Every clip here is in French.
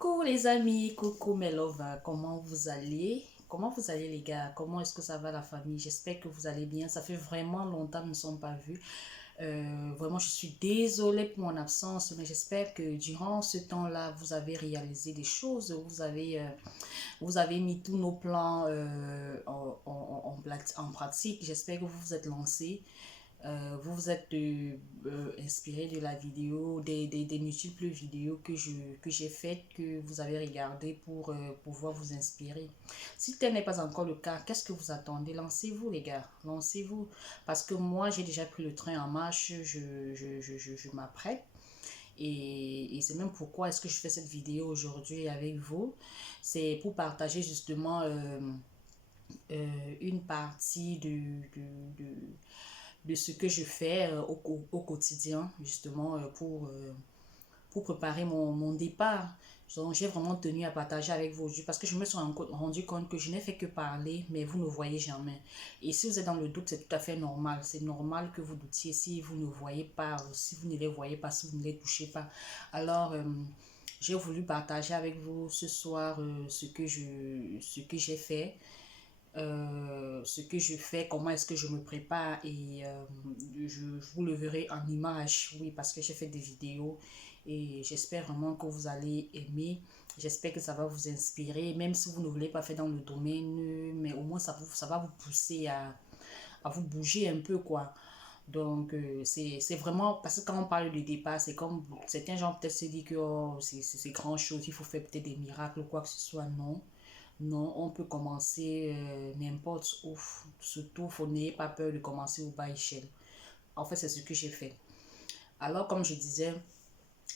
Coucou les amis, coucou mes lovers, comment vous allez? Comment vous allez les gars? Comment est-ce que ça va la famille? J'espère que vous allez bien. Ça fait vraiment longtemps que nous ne sommes pas vus. Vraiment, je suis désolée pour mon absence, mais j'espère que durant ce temps-là, vous avez réalisé des choses, vous avez mis tous nos plans en pratique. J'espère que vous vous êtes lancés. Vous vous êtes inspiré de la vidéo, des multiples vidéos que j'ai faites, que vous avez regardées pour pouvoir vous inspirer. Si tel n'est pas encore le cas, qu'est-ce que vous attendez? Lancez-vous les gars, lancez-vous. Parce que moi, j'ai déjà pris le train en marche, je m'apprête. Et c'est même pourquoi est-ce que je fais cette vidéo aujourd'hui avec vous. C'est pour partager justement une partie de ce que je fais au quotidien, justement, pour préparer mon départ. Donc, j'ai vraiment tenu à partager avec vous aujourd'hui parce que je me suis rendu compte que je n'ai fait que parler, mais vous ne voyez jamais. Et si vous êtes dans le doute, c'est tout à fait normal. C'est normal que vous doutiez si vous ne voyez pas, ou si vous ne les voyez pas, si vous ne les touchez pas. Alors, j'ai voulu partager avec vous ce soir ce que j'ai fait, ce que je fais, comment est-ce que je me prépare et je vous le verrai en image, oui, parce que j'ai fait des vidéos et j'espère vraiment que vous allez aimer. J'espère que ça va vous inspirer, même si vous ne voulez pas faire dans le domaine, mais au moins ça va vous pousser à vous bouger un peu, quoi. Donc, c'est vraiment, parce que quand on parle de départ, c'est comme certains gens peut-être se disent que oh, c'est grand chose, il faut faire peut-être des miracles ou quoi que ce soit. Non, non, on peut commencer n'importe où. Surtout, faut n'ayez pas peur de commencer au bas échelle. En fait, c'est ce que j'ai fait. Alors, comme je disais,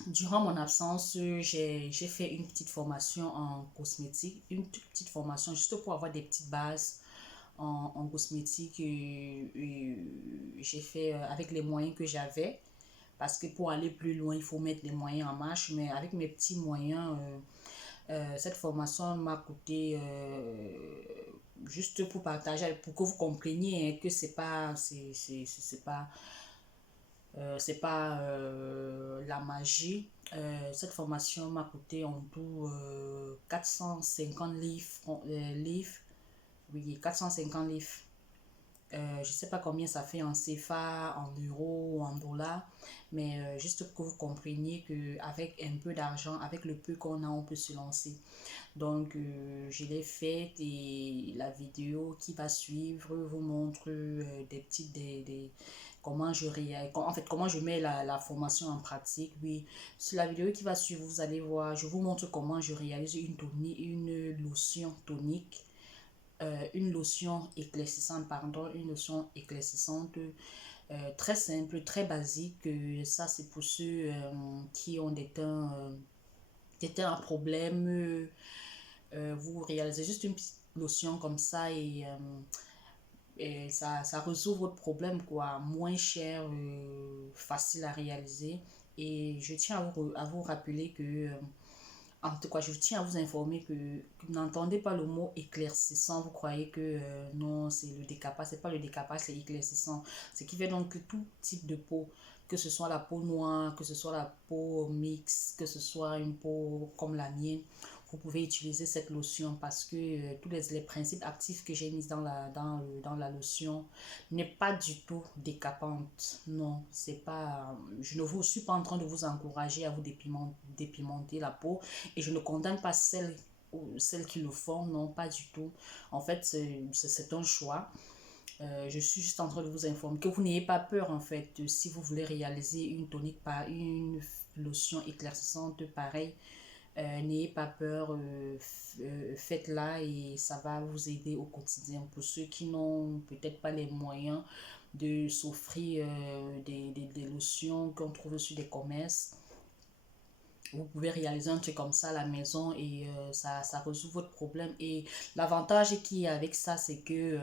durant mon absence, j'ai fait une petite formation en cosmétique, une toute petite formation juste pour avoir des petites bases en cosmétique. J'ai fait avec les moyens que j'avais. Parce que pour aller plus loin, il faut mettre les moyens en marche. Mais avec mes petits moyens, cette formation m'a coûté juste pour partager, pour que vous compreniez hein, que c'est pas la magie. Cette formation m'a coûté en tout 450 livres, oui, 450 livres. Je ne sais pas combien ça fait en CFA, en euros ou en dollars, mais juste pour que vous compreniez qu'avec un peu d'argent, avec le peu qu'on a, on peut se lancer. Donc, je l'ai faite et la vidéo qui va suivre vous montre comment en fait, comment je mets la formation en pratique. Oui, sur la vidéo qui va suivre, vous allez voir, je vous montre comment je réalise une lotion tonique, une lotion éclaircissante, pardon, une lotion éclaircissante très simple, très basique. Ça, c'est pour ceux qui ont des teints à problème. Vous réalisez juste une petite lotion comme ça et ça résout votre problème, quoi. Moins cher, facile à réaliser. Et je tiens à vous rappeler que en tout cas, je tiens à vous informer que vous n'entendez pas le mot éclaircissant. Vous croyez que non, c'est le décapage. C'est pas le décapage, c'est éclaircissant. Ce qui fait donc que tout type de peau, que ce soit la peau noire, que ce soit la peau mixte, que ce soit une peau comme la mienne, vous pouvez utiliser cette lotion parce que tous les principes actifs que j'ai mis dans la lotion n'est pas du tout décapante. Non, c'est pas. Je ne vous suis pas en train de vous encourager à vous dépimenter la peau et je ne condamne pas celles qui le font, non, pas du tout. En fait, c'est un choix. Je suis juste en train de vous informer que vous n'ayez pas peur, en fait, si vous voulez réaliser une tonique, une lotion éclaircissante pareille. N'ayez pas peur, faites-la et ça va vous aider au quotidien. Pour ceux qui n'ont peut-être pas les moyens de s'offrir des lotions qu'on trouve sur des commerces, vous pouvez réaliser un truc comme ça à la maison et ça résout votre problème. Et l'avantage qui est avec ça, c'est que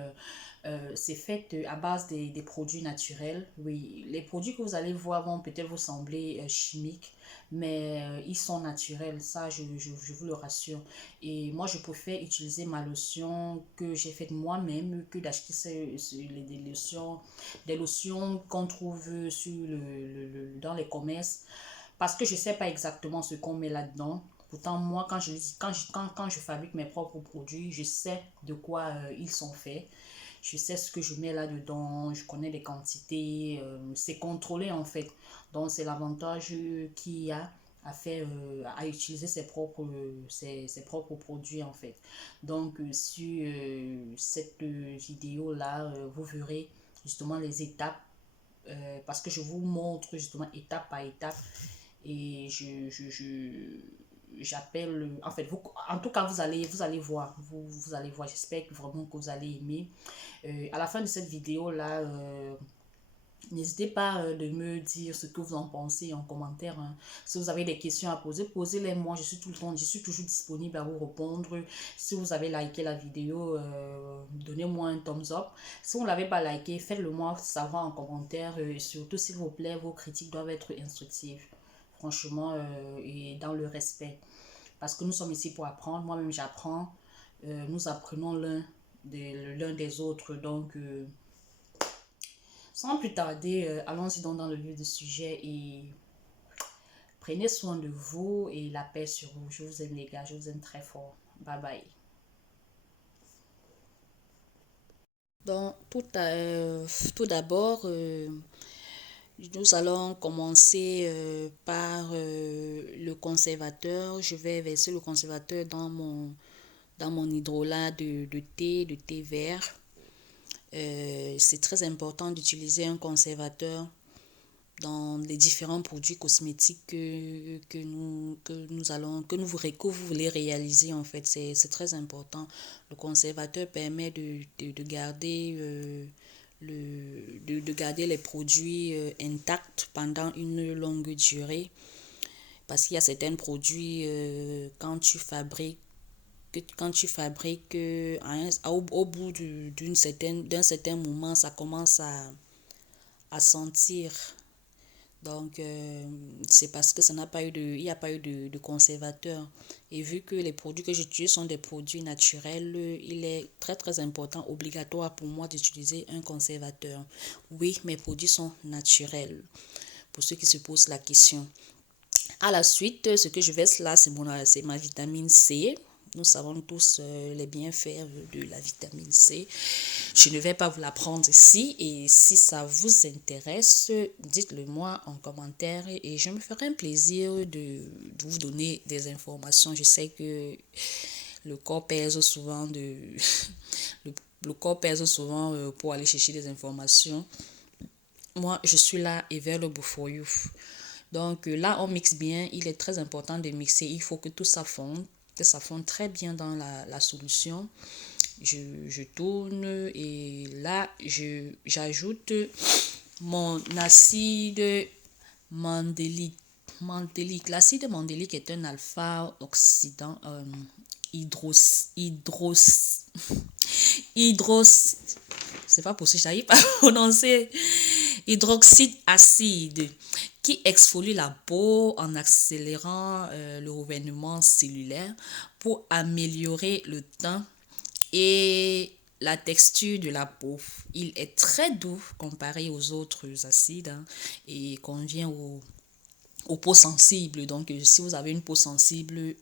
c'est fait à base des produits naturels. Oui, les produits que vous allez voir vont peut-être vous sembler chimiques, mais ils sont naturels, ça je vous le rassure. Et moi, je préfère utiliser ma lotion que j'ai faite moi-même que d'acheter des lotions qu'on trouve dans les commerces parce que je ne sais pas exactement ce qu'on met là-dedans. Pourtant, moi, quand je fabrique mes propres produits, je sais de quoi ils sont faits. Je sais ce que je mets là-dedans, je connais les quantités, c'est contrôlé en fait. Donc, c'est l'avantage qu'il y a à faire, à utiliser ses propres produits en fait. Donc, sur cette vidéo-là, vous verrez justement les étapes parce que je vous montre justement étape par étape et j'appelle en fait vous, en tout cas vous allez voir vous allez voir, j'espère que vraiment que vous allez aimer. À la fin de cette vidéo là, n'hésitez pas de me dire ce que vous en pensez en commentaire, hein. Si vous avez des questions à poser, posez-les moi. Je suis toujours disponible à vous répondre. Si vous avez liké la vidéo, donnez-moi un thumbs up. Si vous ne l'avez pas liké, faites-le moi savoir en commentaire. Surtout, s'il vous plaît, vos critiques doivent être instructives. Franchement, et dans le respect. Parce que nous sommes ici pour apprendre. Moi-même, j'apprends. Nous apprenons l'un des autres. Donc, sans plus tarder, allons-y donc dans le vif du sujet et prenez soin de vous et la paix sur vous. Je vous aime les gars, je vous aime très fort. Bye bye. Donc, tout d'abord, nous allons commencer par le conservateur. Je vais verser le conservateur dans mon hydrolat de thé vert. C'est très important d'utiliser un conservateur dans les différents produits cosmétiques que vous voulez réaliser en fait. C'est très important. Le conservateur permet de garder de garder les produits intacts pendant une longue durée, parce qu'il y a certains produits quand tu fabriques au bout d'un certain moment, ça commence à sentir. Donc, c'est parce que il n'y a pas eu de conservateur. Et vu que les produits que j'utilise sont des produits naturels, il est très très important, obligatoire pour moi d'utiliser un conservateur. Oui, mes produits sont naturels, pour ceux qui se posent la question. À la suite, ce que je verse là, c'est ma vitamine C. Nous savons tous les bienfaits de la vitamine C. Je ne vais pas vous la prendre ici, et si ça vous intéresse, dites-le moi en commentaire et je me ferai un plaisir de vous donner des informations. Je sais que le corps pèse souvent le corps pèse souvent pour aller chercher des informations. Moi, je suis là, available for you. Donc là, on mixe bien. Il est très important de mixer. Il faut que tout ça fonde, que ça fonde très bien dans la solution. Je tourne et là, j'ajoute mon acide mandélique. L'acide mandélique est un alpha-oxydant hydros, hydros, hydros, c'est pas possible, j'arrive pas à prononcer, hydroxyde acide, qui exfolie la peau en accélérant le renouvellement cellulaire pour améliorer le teint et la texture de la peau. Il est très doux comparé aux autres acides, hein, et convient aux peaux sensibles. Donc, si vous avez une peau sensible,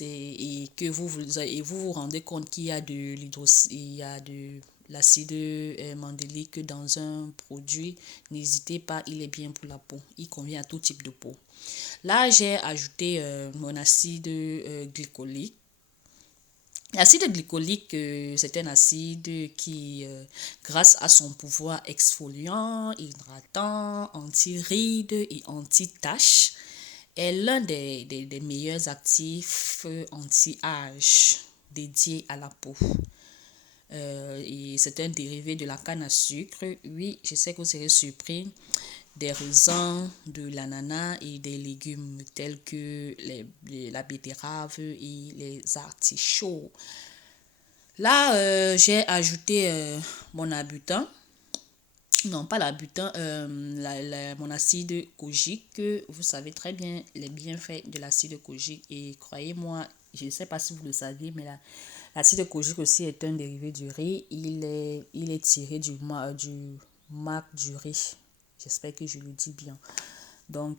et que vous rendez compte qu'il y a de l'acide mandélique dans un produit, n'hésitez pas, il est bien pour la peau. Il convient à tout type de peau. Là, j'ai ajouté mon acide glycolique. L'acide glycolique, c'est un acide qui, grâce à son pouvoir exfoliant, hydratant, anti-rides et anti-taches, est l'un des meilleurs actifs anti-âge dédiés à la peau. Et c'est un dérivé de la canne à sucre. Oui, je sais que vous serez surpris. Des raisins, de l'ananas et des légumes tels que la betterave et les artichauts. Là, j'ai ajouté mon abutin. Non, pas l'abutin, mon acide kojique. Vous savez très bien les bienfaits de l'acide kojique. Et croyez-moi, je ne sais pas si vous le saviez, mais l'acide kojique aussi est un dérivé du riz. Il est tiré du marc du riz. J'espère que je le dis bien. Donc,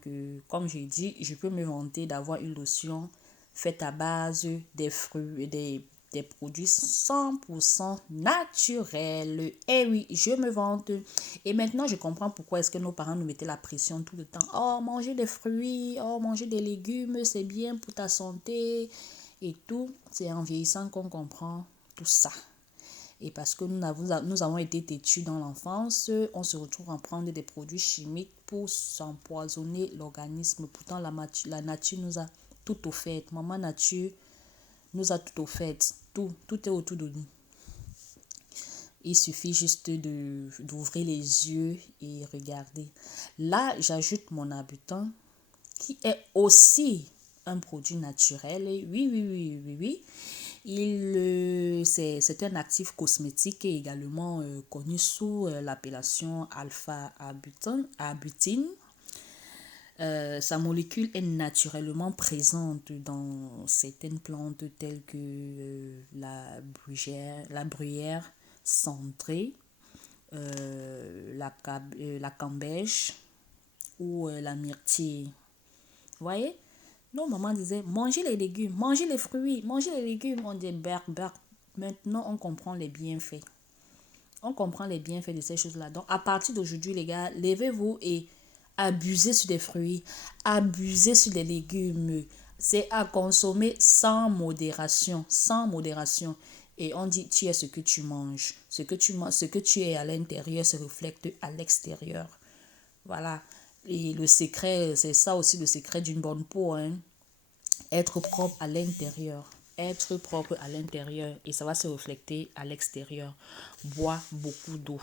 comme j'ai dit, je peux me vanter d'avoir une lotion faite à base des fruits, des produits 100% naturels. Eh oui, je me vante. Et maintenant, je comprends pourquoi est-ce que nos parents nous mettaient la pression tout le temps. Oh, manger des fruits, oh, manger des légumes, c'est bien pour ta santé et tout. C'est en vieillissant qu'on comprend tout ça. Et parce que nous avons été têtus dans l'enfance, on se retrouve à prendre des produits chimiques pour s'empoisonner l'organisme. Pourtant, la nature nous a tout offert. Maman nature nous a tout offert. Tout est autour de nous. Il suffit juste d'ouvrir les yeux et regarder. Là, j'ajoute mon habitant qui est aussi un produit naturel. Oui. C'est un actif cosmétique et également connu sous l'appellation alpha-abutine. Sa molécule est naturellement présente dans certaines plantes telles que la bruyère cendrée, la cambèche ou la myrtille. Vous voyez? Nos mamans disaient, mangez les légumes, mangez les fruits, mangez les légumes. On dit, maintenant, on comprend les bienfaits. On comprend les bienfaits de ces choses-là. Donc, à partir d'aujourd'hui, les gars, levez-vous et abusez sur des fruits, abusez sur des légumes. C'est à consommer sans modération, sans modération. Et on dit, tu es ce que tu manges. Ce que tu es à l'intérieur se reflète à l'extérieur. Voilà. Et le secret, c'est ça aussi le secret d'une bonne peau, hein. Être propre à l'intérieur. Être propre à l'intérieur. Et ça va se refléter à l'extérieur. Bois beaucoup d'eau.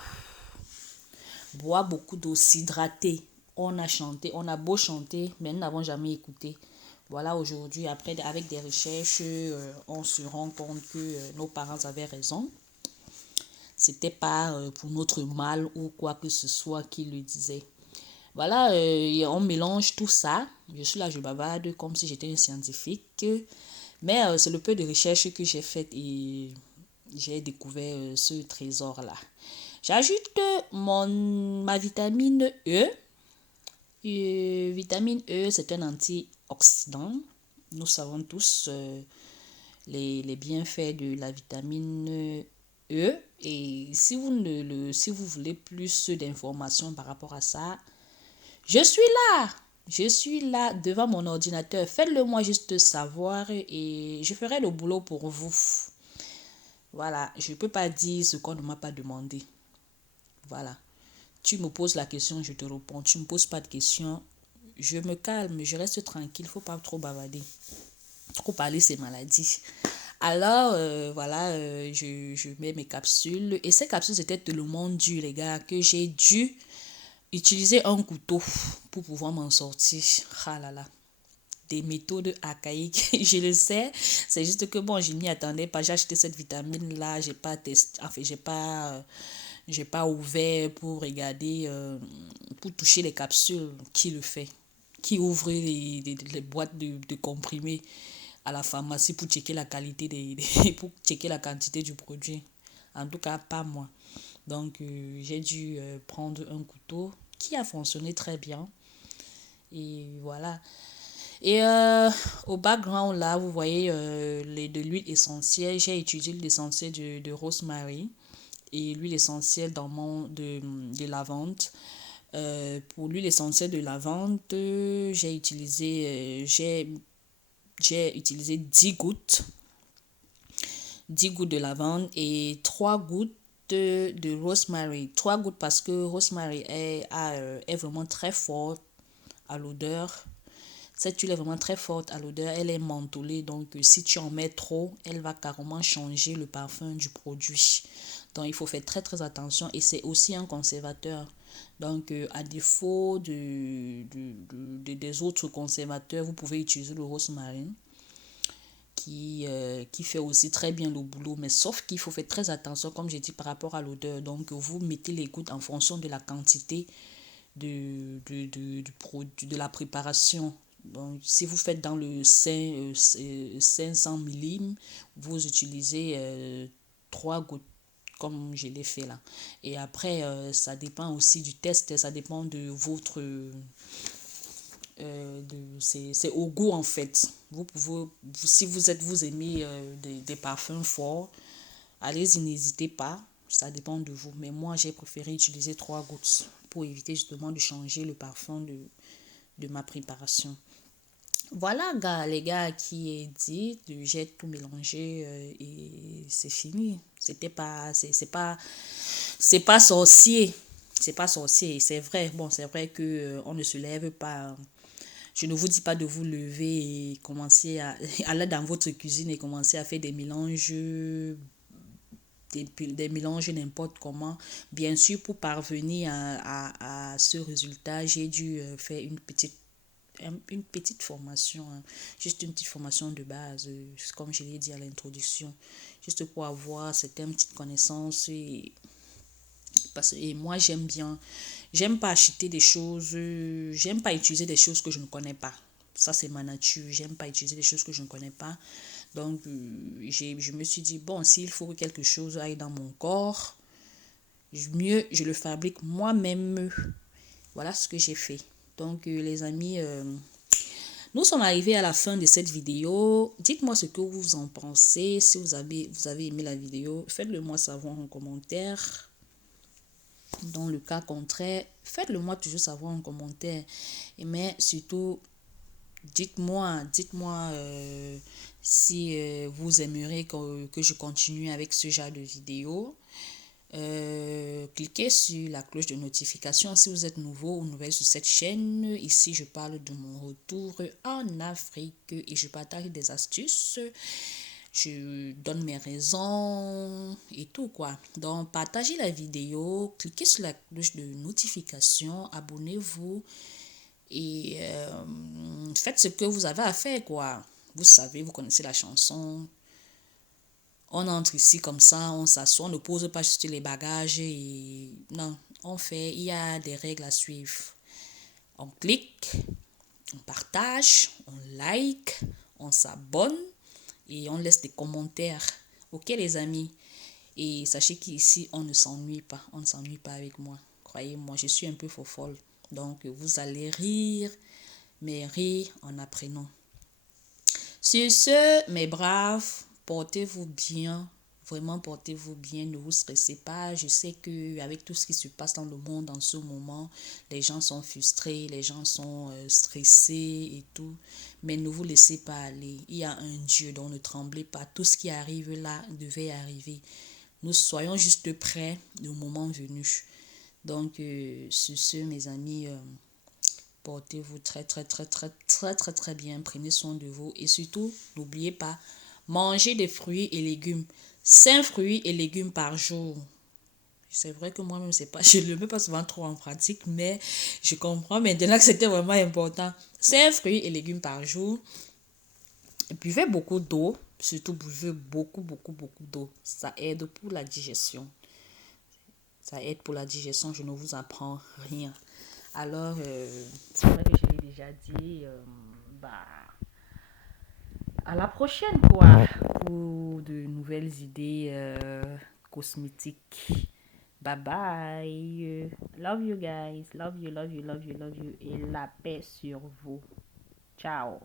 Bois beaucoup d'eau, s'hydrater. On a chanté, on a beau chanter, mais nous n'avons jamais écouté. Voilà, aujourd'hui, après, avec des recherches, on se rend compte que nos parents avaient raison. C'était pas pour notre mal ou quoi que ce soit qu'ils le disaient. Voilà, on mélange tout ça. Je suis là, je bavarde comme si j'étais un scientifique. Mais c'est le peu de recherche que j'ai fait et j'ai découvert ce trésor-là. J'ajoute ma vitamine E. Vitamine E, c'est un antioxydant. Nous savons tous les bienfaits de la vitamine E. Et si vous voulez plus d'informations par rapport à ça, je suis là. Je suis là devant mon ordinateur. Faites-le moi juste savoir et je ferai le boulot pour vous. Voilà, je ne peux pas dire ce qu'on ne m'a pas demandé. Voilà. Tu me poses la question, je te réponds. Tu ne me poses pas de questions, je me calme, je reste tranquille. Il ne faut pas trop bavarder. Trop parler, c'est maladie. Alors, voilà, je mets mes capsules. Et ces capsules, c'était tellement dur, les gars, que j'ai dû utiliser un couteau pour pouvoir m'en sortir. Ah là là. Des méthodes archaïques, je le sais. C'est juste que bon, je n'y attendais pas. J'ai acheté cette vitamine-là, j'ai pas testé, enfin, j'ai pas ouvert pour regarder, pour toucher les capsules. Qui le fait? Qui ouvre les boîtes de comprimés à la pharmacie pour checker la qualité pour checker la quantité du produit? En tout cas, pas moi. Donc, j'ai dû prendre un couteau qui a fonctionné très bien. Et voilà. Et au background, là, vous voyez de l'huile essentielle. J'ai utilisé l'huile essentielle de rosemary et l'huile essentielle de lavande. Pour l'huile essentielle de lavande, j'ai utilisé 10 gouttes. 10 gouttes de lavande et 3 gouttes de rosemary. 3 gouttes parce que rosemary est vraiment très forte à l'odeur. Cette huile est vraiment très forte à l'odeur, elle est mentholée, donc si tu en mets trop, elle va carrément changer le parfum du produit. Donc il faut faire très très attention et c'est aussi un conservateur. Donc à défaut des autres conservateurs, vous pouvez utiliser le rosemary qui fait aussi très bien le boulot, mais sauf qu'il faut faire très attention, comme j'ai dit, par rapport à l'odeur. Donc vous mettez les gouttes en fonction de la quantité de la préparation. Donc, si vous faites dans le 500 millimètres, vous utilisez 3 gouttes, comme je l'ai fait là. Et après, ça dépend aussi du test, ça dépend de c'est au goût en fait. Si vous aimez des parfums forts, allez-y, n'hésitez pas. Ça dépend de vous. Mais moi, j'ai préféré utiliser 3 gouttes pour éviter justement de changer le parfum de ma préparation. Voilà, les gars, qui est dit, j'ai tout mélangé et c'est fini. C'est pas sorcier. C'est pas sorcier, c'est vrai. Bon, c'est vrai que on ne se lève pas. Je ne vous dis pas de vous lever et commencer à aller dans votre cuisine et commencer à faire des mélanges n'importe comment. Bien sûr, pour parvenir à ce résultat, j'ai dû faire une petite formation, hein. Juste une petite formation de base, comme je l'ai dit à l'introduction, juste pour avoir certaines petites connaissances. Et moi, j'aime pas acheter des choses, j'aime pas utiliser des choses que je ne connais pas. Ça, c'est ma nature. J'aime pas utiliser des choses que je ne connais pas. Donc, je me suis dit, bon, s'il faut que quelque chose aille dans mon corps, mieux je le fabrique moi-même. Voilà ce que j'ai fait. Donc, les amis, nous sommes arrivés à la fin de cette vidéo. Dites-moi ce que vous en pensez. Si vous avez aimé la vidéo, faites-le moi savoir en commentaire. Dans le cas contraire, faites-le moi toujours savoir en commentaire. Mais surtout, dites-moi si vous aimeriez que je continue avec ce genre de vidéo. Cliquez sur la cloche de notification si vous êtes nouveau ou nouvelle sur cette chaîne. Ici, je parle de mon retour en Afrique et je partage des astuces. Je donne mes raisons et tout quoi. Donc, partagez la vidéo, cliquez sur la cloche de notification, abonnez-vous et faites ce que vous avez à faire quoi. Vous savez, vous connaissez la chanson. On entre ici comme ça, on s'assoit, on ne pose pas juste les bagages et non, il y a des règles à suivre. On clique, on partage, on like, on s'abonne et on laisse des commentaires. Ok les amis? Et sachez qu'ici, on ne s'ennuie pas. On ne s'ennuie pas avec moi. Croyez-moi, je suis un peu folle. Donc, vous allez rire, mais rire en apprenant. Sur ce, mes braves, portez-vous bien. Vraiment, portez-vous bien, ne vous stressez pas. Je sais qu'avec tout ce qui se passe dans le monde en ce moment, les gens sont frustrés, les gens sont stressés et tout. Mais ne vous laissez pas aller. Il y a un Dieu, donc ne tremblez pas. Tout ce qui arrive là devait arriver. Nous soyons juste prêts au moment venu. Donc, sur ce, mes amis, portez-vous très bien. Prenez soin de vous. Et surtout, n'oubliez pas, mangez des fruits et légumes. 5 fruits et légumes par jour. C'est vrai que moi-même, c'est pas, je ne le mets pas souvent trop en pratique, mais je comprends maintenant que c'était vraiment important. 5 fruits et légumes par jour. Buvez beaucoup d'eau. Surtout, buvez beaucoup d'eau. Ça aide pour la digestion. Ça aide pour la digestion. Je ne vous apprends rien. Alors, c'est vrai que je l'ai déjà dit. À la prochaine, quoi. Pour de nouvelles idées cosmétiques. Bye bye. Love you guys. Love you. Et la paix sur vous. Ciao.